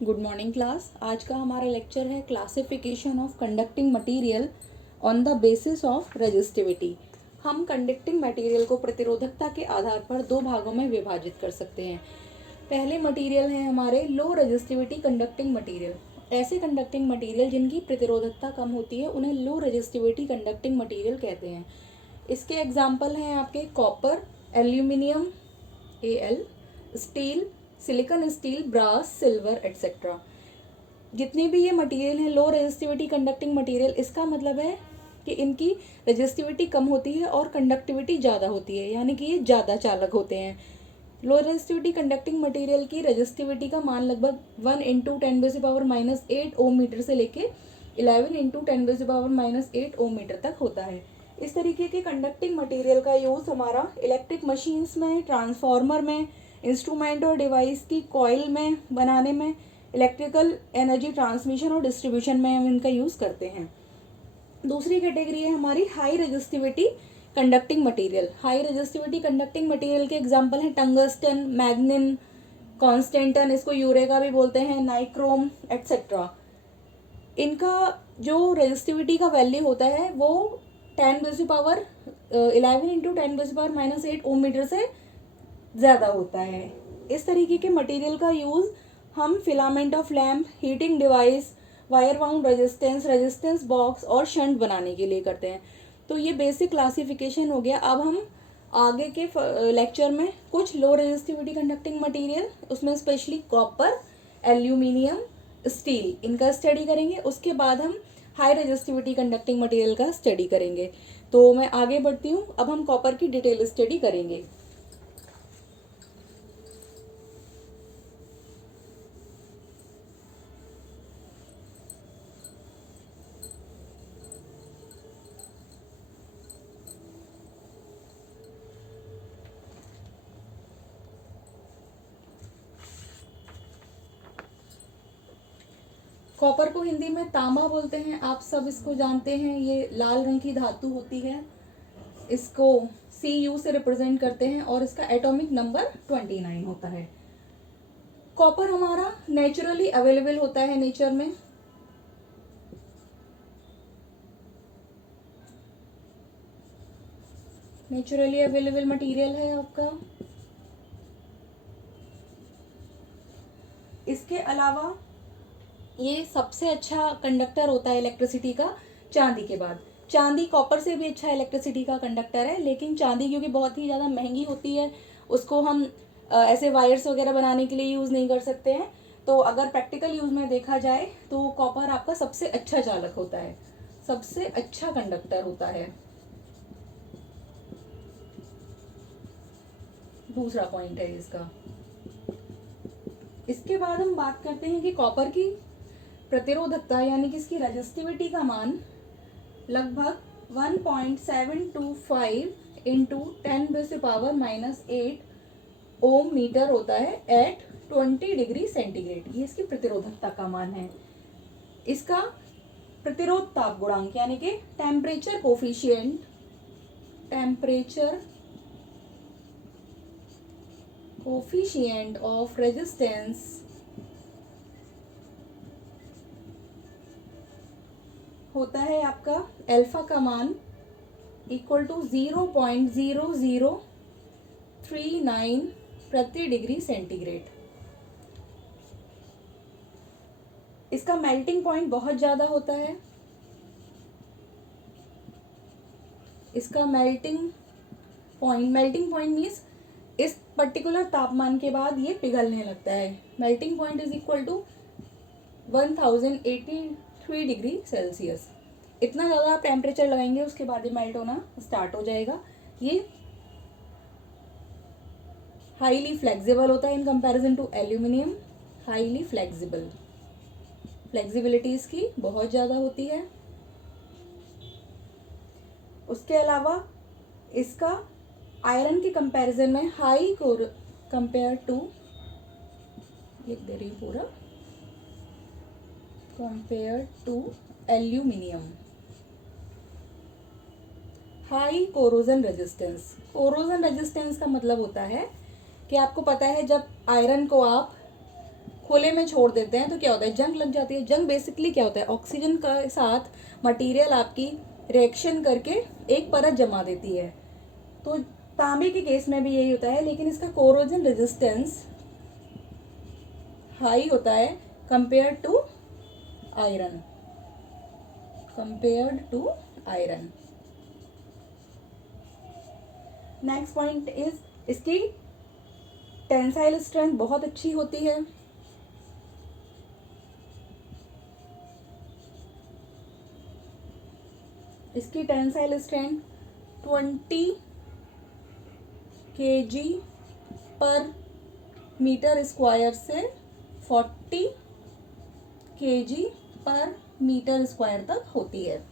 Good morning class. आज का हमारा लेक्चर है classification of conducting material on the basis of resistivity. हम कंडक्टिंग मटेरियल को प्रतिरोधकता के आधार पर दो भागों में विभाजित कर सकते हैं। पहले मटेरियल हैं हमारे लो रेजिस्टिविटी कंडक्टिंग मटेरियल। ऐसे कंडक्टिंग मटेरियल जिनकी प्रतिरोधकता कम होती है उन्हें लो रेजिस्टिविटी कंडक्टिंग मटेरियल कहते हैं। इसके एग्जाम्पल हैं आपके copper, aluminium Al, steel, silicon steel, brass, silver etcetera. जितने भी ये मटेरियल हैं लो रेजिस्टिविटी कंडक्टिंग मटेरियल, इसका मतलब है कि इनकी रेजिस्टिविटी कम होती है और कंडक्टिविटी ज़्यादा होती है, यानी कि ये ज़्यादा चालक होते हैं। लो रेजिस्टिविटी कंडक्टिंग मटेरियल की रेजिस्टिविटी का मान लगभग 1 × 10⁻⁸ ओम मीटर से लेके 11 × 10⁻⁸ ओम मीटर तक होता है। इस तरीके के कंडक्टिंग मटेरियल का यूज़ हमारा इलेक्ट्रिक मशीन्स में, ट्रांसफार्मर में, इंस्ट्रूमेंट और डिवाइस की कॉइल में बनाने में, इलेक्ट्रिकल एनर्जी ट्रांसमिशन और डिस्ट्रीब्यूशन में हम इनका यूज़ करते हैं। दूसरी कैटेगरी है हमारी high resistivity conducting material. High resistivity conducting material के एग्जांपल हैं टंगस्टन, मैग्नीन, कॉन्स्टेंटन, इसको यूरेका भी बोलते हैं, नाइक्रोम एट्सेट्रा। इनका जो रेजिस्टिविटी का वैल्यू होता है वो 11 × 10⁻⁸ ओम मीटर से ज़्यादा होता है। इस तरीके के मटेरियल का यूज़ हम filament of lamp, heating device, wire wound resistance, resistance box और शंट बनाने के लिए करते हैं। तो ये बेसिक क्लासिफिकेशन हो गया। अब हम आगे के लेक्चर में कुछ लो रेजिस्टिविटी कंडक्टिंग मटेरियल, उसमें स्पेशली कॉपर, एल्यूमिनियम, स्टील, इनका स्टडी करेंगे। उसके बाद हम हाई रेजिस्टिविटी कंडक्टिंग मटेरियल का स्टडी करेंगे। तो मैं आगे बढ़ती हूँ। अब हम कॉपर की डिटेल स्टडी करेंगे। कॉपर को हिंदी में तांबा बोलते हैं, आप सब इसको जानते हैं। ये लाल रंग की धातु होती है। इसको Cu से रिप्रेजेंट करते हैं और इसका एटॉमिक नंबर 29 होता है। कॉपर हमारा नेचुरली अवेलेबल होता है नेचर में। नेचुरली अवेलेबल मटेरियल है आपका। इसके अलावा ये सबसे अच्छा कंडक्टर होता है इलेक्ट्रिसिटी का चांदी के बाद। चांदी कॉपर से भी अच्छा इलेक्ट्रिसिटी का कंडक्टर है, लेकिन चांदी क्योंकि बहुत ही ज़्यादा महंगी होती है, उसको हम ऐसे वायर्स वगैरह बनाने के लिए यूज़ नहीं कर सकते हैं। तो अगर प्रैक्टिकल यूज़ में देखा जाए तो कॉपर आपका सबसे अच्छा चालक होता है, सबसे अच्छा कंडक्टर होता है। दूसरा पॉइंट है इसका। इसके बाद हम बात करते हैं कि कॉपर की प्रतिरोधकता यानी कि इसकी रेजिस्टिविटी का मान लगभग 1.725 × 10⁻⁸ ओम मीटर होता है एट 20 डिग्री सेंटीग्रेड। ये इसकी प्रतिरोधकता का मान है। इसका प्रतिरोध ताप गुणांक यानी कि टेम्परेचर कोफिशिएंट ऑफ रेजिस्टेंस होता है आपका अल्फा का मान इक्वल टू 0.0039 प्रति डिग्री सेंटीग्रेड। इसका मेल्टिंग पॉइंट बहुत ज़्यादा होता है। इसका मेल्टिंग पॉइंट मीन्स इस पर्टिकुलर तापमान के बाद ये पिघलने लगता है। Melting point is equal to 1083 degree Celsius. इतना ज़्यादा आप टेम्परेचर लगाएंगे उसके बाद ये मेल्ट होना स्टार्ट हो जाएगा। ये हाईली फ्लेक्सिबल होता है in comparison to aluminium. Highly flexibility इसकी बहुत ज़्यादा होती है। उसके अलावा इसका आयरन के कंपैरिजन में हाई को कंपेयर टू लिख दे रही पूरा compare to aluminium. High corrosion resistance. Corrosion resistance का मतलब होता है कि आपको पता है जब आयरन को आप खुले में छोड़ देते हैं तो क्या होता है, जंग लग जाती है। जंग बेसिकली क्या होता है, ऑक्सीजन के साथ मटेरियल आपकी रिएक्शन करके एक परत जमा देती है। तो तांबे के केस में भी यही होता है, लेकिन इसका कोरोजन रेजिस्टेंस हाई होता है compare to iron, compared to iron. Next point is इसकी टेंसाइल स्ट्रेंथ बहुत अच्छी होती है। इसकी टेंसाइल स्ट्रेंथ 20 kg पर मीटर स्क्वायर से 40 kg पर मीटर स्क्वायर तक होती है।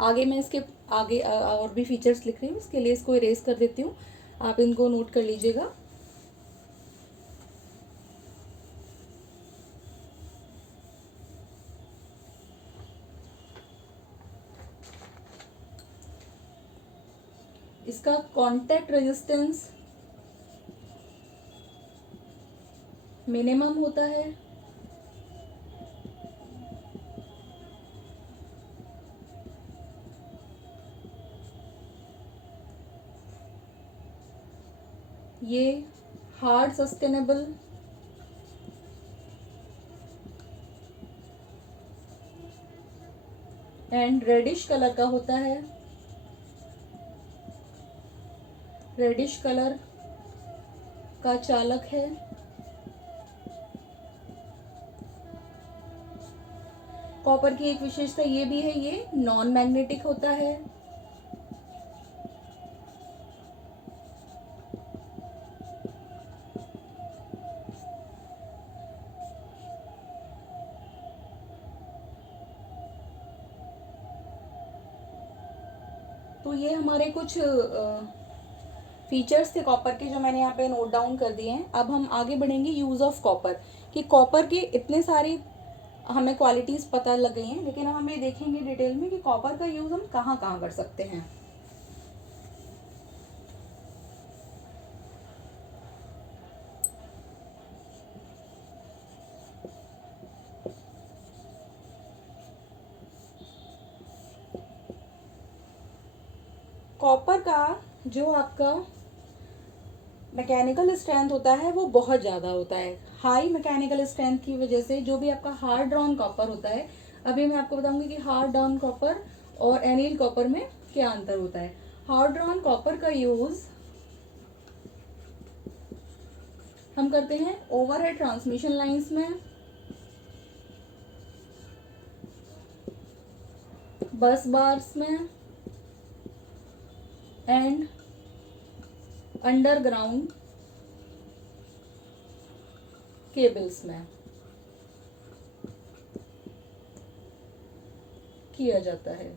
आगे मैं इसके आगे और भी फीचर्स लिख रही हूँ, इसके लिए इसको इरेज कर देती हूँ, आप इनको नोट कर लीजिएगा। इसका कांटेक्ट रेजिस्टेंस मिनिमम होता है। ये hard sustainable and reddish colour का होता है। रेडिश कलर का चालक है। कॉपर की एक विशेषता ये भी है, ये नॉन मैग्नेटिक होता है। तो ये हमारे कुछ फीचर्स थे कॉपर के जो मैंने यहाँ पे नोट डाउन कर दिए हैं। अब हम आगे बढ़ेंगे यूज़ ऑफ कॉपर, कि कॉपर के इतने सारे हमें क्वालिटीज़ पता लग गई हैं, लेकिन अब हम ये देखेंगे डिटेल में कि कॉपर का यूज़ हम कहाँ कहाँ कर सकते हैं। कॉपर का जो आपका मैकेनिकल स्ट्रेंथ होता है वो बहुत ज़्यादा होता है। हाई मैकेनिकल स्ट्रेंथ की वजह से जो भी आपका हार्ड ड्रॉन कॉपर होता है, अभी मैं आपको बताऊंगी कि हार्ड ड्रॉन कॉपर और एनील कॉपर में क्या अंतर होता है। हार्ड ड्रॉन कॉपर का यूज़ हम करते हैं ओवरहेड ट्रांसमिशन लाइंस में, बस बार्स में एंड अंडरग्राउंड केबल्स में किया जाता है।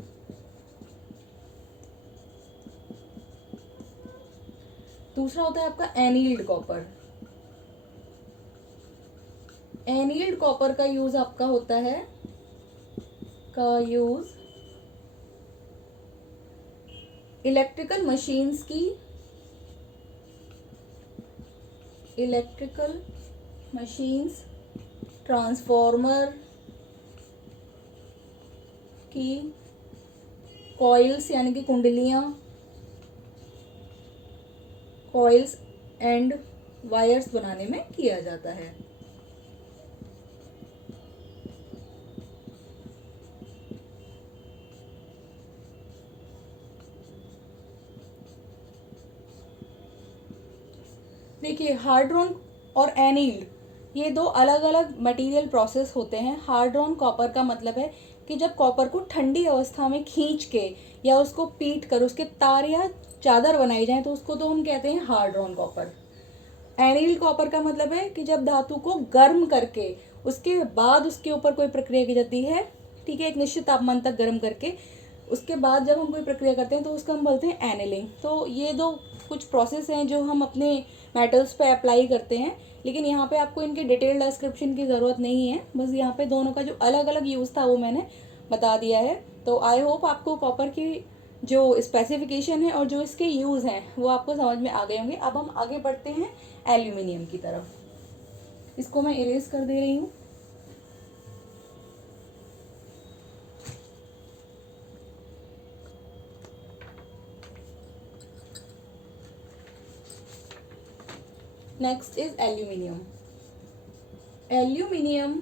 दूसरा होता है आपका एनील्ड कॉपर। एनील्ड कॉपर का यूज आपका होता है इलेक्ट्रिकल मशीन्स की ट्रांसफॉर्मर की कॉइल्स यानी कि कुंडलियां, कॉइल्स एंड वायर्स बनाने में किया जाता है। देखिए हार्ड्रॉन और एनील्ड ये दो अलग अलग मटेरियल प्रोसेस होते हैं। हार्ड्रॉन कॉपर का मतलब है कि जब कॉपर को ठंडी अवस्था में खींच के या उसको पीट कर उसके तार या चादर बनाई जाए तो उसको तो हम कहते हैं हार्ड्रॉन कॉपर। एनील कॉपर का मतलब है कि जब धातु को गर्म करके उसके बाद उसके ऊपर कोई प्रक्रिया की जाती है, ठीक है, एक निश्चित तापमान तक गर्म करके उसके बाद जब हम कोई प्रक्रिया करते हैं तो उसको हम बोलते हैं एनिलिंग। तो ये दो कुछ प्रोसेस हैं जो हम अपने मेटल्स पे अप्लाई करते हैं, लेकिन यहाँ पे आपको इनके डिटेल डिस्क्रिप्शन की ज़रूरत नहीं है, बस यहाँ पे दोनों का जो अलग अलग यूज़ था वो मैंने बता दिया है। तो आई होप आपको कॉपर की जो स्पेसिफिकेशन है और जो इसके यूज़ हैं वो आपको समझ में आ गए होंगे। अब हम आगे बढ़ते हैं एल्यूमिनियम की तरफ। इसको मैं इरेज कर दे रही हूँ। Next is aluminium. Aluminium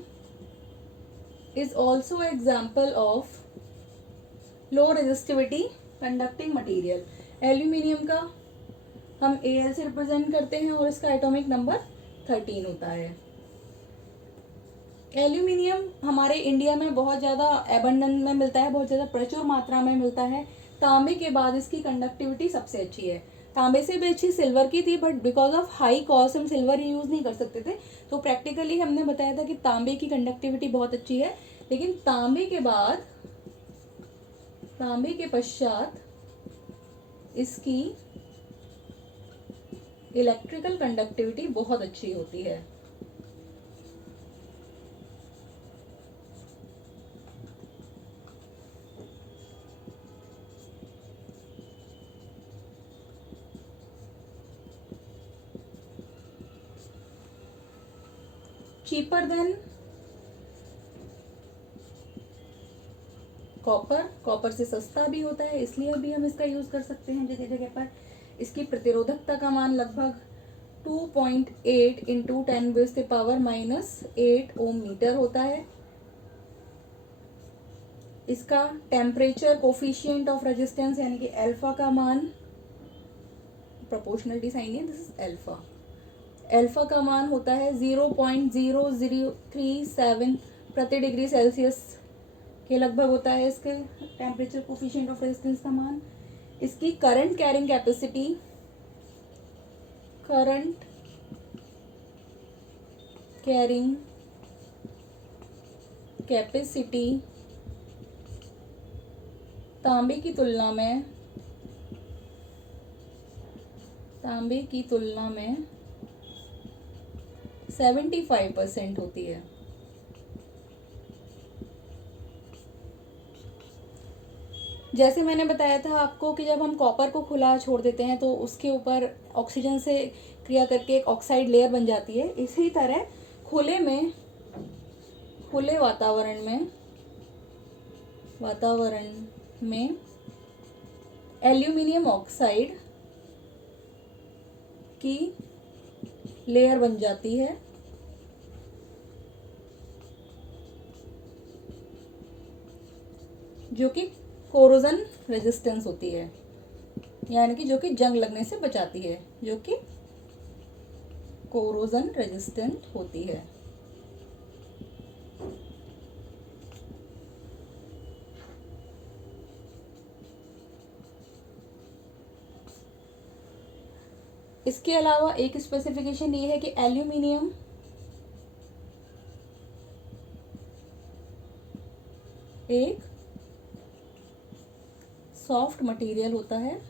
is also example of low resistivity conducting material। Aluminium का हम Al से रिप्रेजेंट करते हैं और इसका एटॉमिक नंबर 13 होता है। एल्यूमिनियम हमारे इंडिया में बहुत ज़्यादा एबंडेंट में मिलता है, बहुत ज़्यादा प्रचुर मात्रा में मिलता है। तांबे के बाद इसकी कंडक्टिविटी सबसे अच्छी है। तांबे से भी अच्छी सिल्वर की थी, but because of high cost हम सिल्वर यूज़ नहीं कर सकते थे, तो प्रैक्टिकली हमने बताया था कि तांबे की कंडक्टिविटी बहुत अच्छी है। लेकिन तांबे के बाद, तांबे के पश्चात इसकी इलेक्ट्रिकल कंडक्टिविटी बहुत अच्छी होती है। Cheaper than copper. कॉपर से सस्ता भी होता है, इसलिए भी हम इसका यूज कर सकते हैं जगह जगह पर। इसकी प्रतिरोधकता का मान लगभग 2.8 इंटू 10⁻⁻8 ओम मीटर होता है। इसका टेम्परेचर कोफिशिएंट ऑफ रेजिस्टेंस यानी कि अल्फा का मान, प्रोपोर्शनलिटी साइन है, दिस इज अल्फा। अल्फा का मान होता है 0.0037 प्रति डिग्री सेल्सियस के लगभग होता है इसके टेम्परेचर कोफिशिएंट ऑफ रेजिस्टेंस का मान। इसकी current carrying capacity, current carrying capacity तांबे की तुलना में 75% होती है। जैसे मैंने बताया था आपको कि जब हम कॉपर को खुला छोड़ देते हैं तो उसके ऊपर ऑक्सीजन से क्रिया करके एक ऑक्साइड लेयर बन जाती है। इसी तरह खुले वातावरण में एल्यूमिनियम ऑक्साइड की लेयर बन जाती है, जो कि कोरोजन रेजिस्टेंस होती है, यानी कि जो कि जंग लगने से बचाती है, जो कि कोरोजन रेजिस्टेंट होती है। इसके अलावा एक स्पेसिफिकेशन ये है कि एल्यूमिनियम एक सॉफ्ट मटेरियल होता है।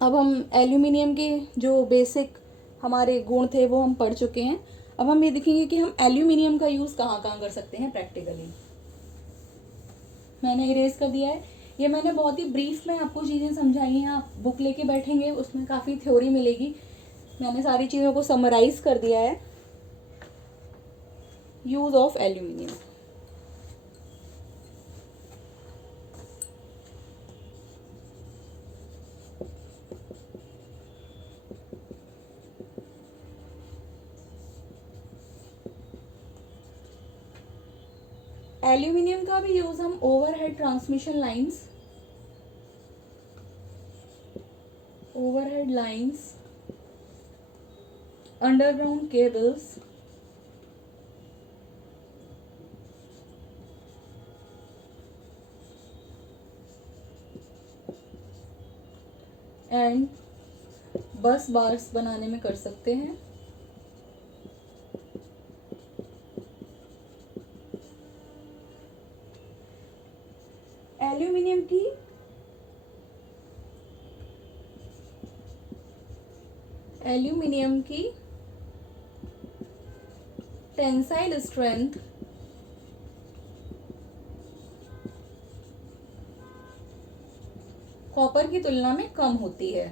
अब हम एल्यूमिनियम के जो बेसिक हमारे गुण थे वो हम पढ़ चुके हैं। अब हम ये देखेंगे कि हम एल्यूमिनियम का यूज़ कहाँ कहाँ कर सकते हैं प्रैक्टिकली। मैंने इरेज कर दिया है। ये मैंने बहुत ही ब्रीफ में आपको चीज़ें समझाई हैं। आप बुक लेके बैठेंगे उसमें काफ़ी थ्योरी मिलेगी। मैंने सारी चीज़ों को समराइज कर दिया है। Use of aluminium. एल्यूमिनियम का भी यूज़ हम overhead transmission lines, overhead lines, underground cables, and बस बार्स बनाने में कर सकते हैं। एल्यूमिनियम की टेंसाइल स्ट्रेंथ कॉपर की तुलना में कम होती है।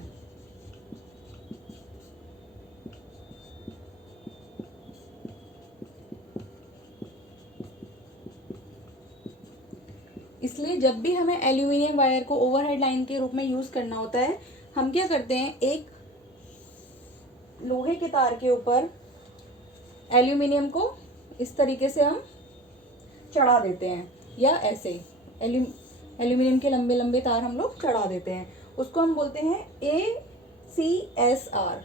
इसलिए जब भी हमें एल्यूमिनियम वायर को ओवरहेड लाइन के रूप में यूज करना होता है, हम क्या करते हैं, एक लोहे के तार के ऊपर एल्यूमिनियम को इस तरीके से हम चढ़ा देते हैं, या ऐसे एल्यूमिनियम के लंबे लंबे तार हम लोग चढ़ा देते हैं। उसको हम बोलते हैं ACSR।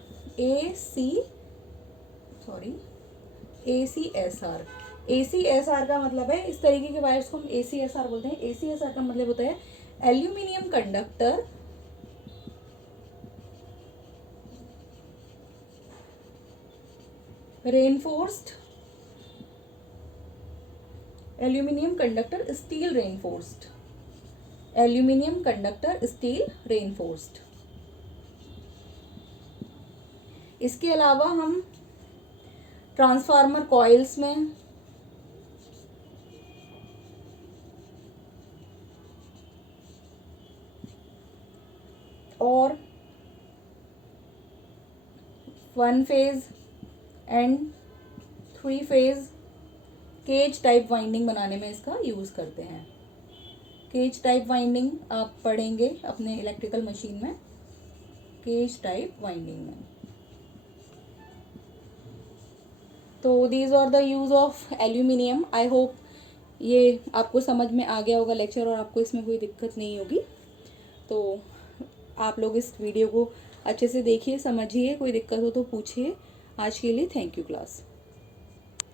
ACSR का मतलब है, इस तरीके के वायर्स को हम ACSR बोलते हैं। ACSR का मतलब होता है aluminium conductor reinforced, aluminium conductor steel reinforced, aluminium conductor steel reinforced. इसके अलावा हम ट्रांसफार्मर कॉइल्स में और 1 phase and 3 phase cage type winding बनाने में इसका यूज करते हैं। केज टाइप वाइंडिंग आप पढ़ेंगे अपने इलेक्ट्रिकल मशीन में, केज टाइप वाइंडिंग में। तो these are the use of aluminium. I hope ये आपको समझ में आ गया होगा लेक्चर, और आपको इसमें कोई दिक्कत नहीं होगी। तो आप लोग इस वीडियो को अच्छे से देखिए, समझिए, कोई दिक्कत हो तो पूछिए। आज के लिए थैंक यू क्लास।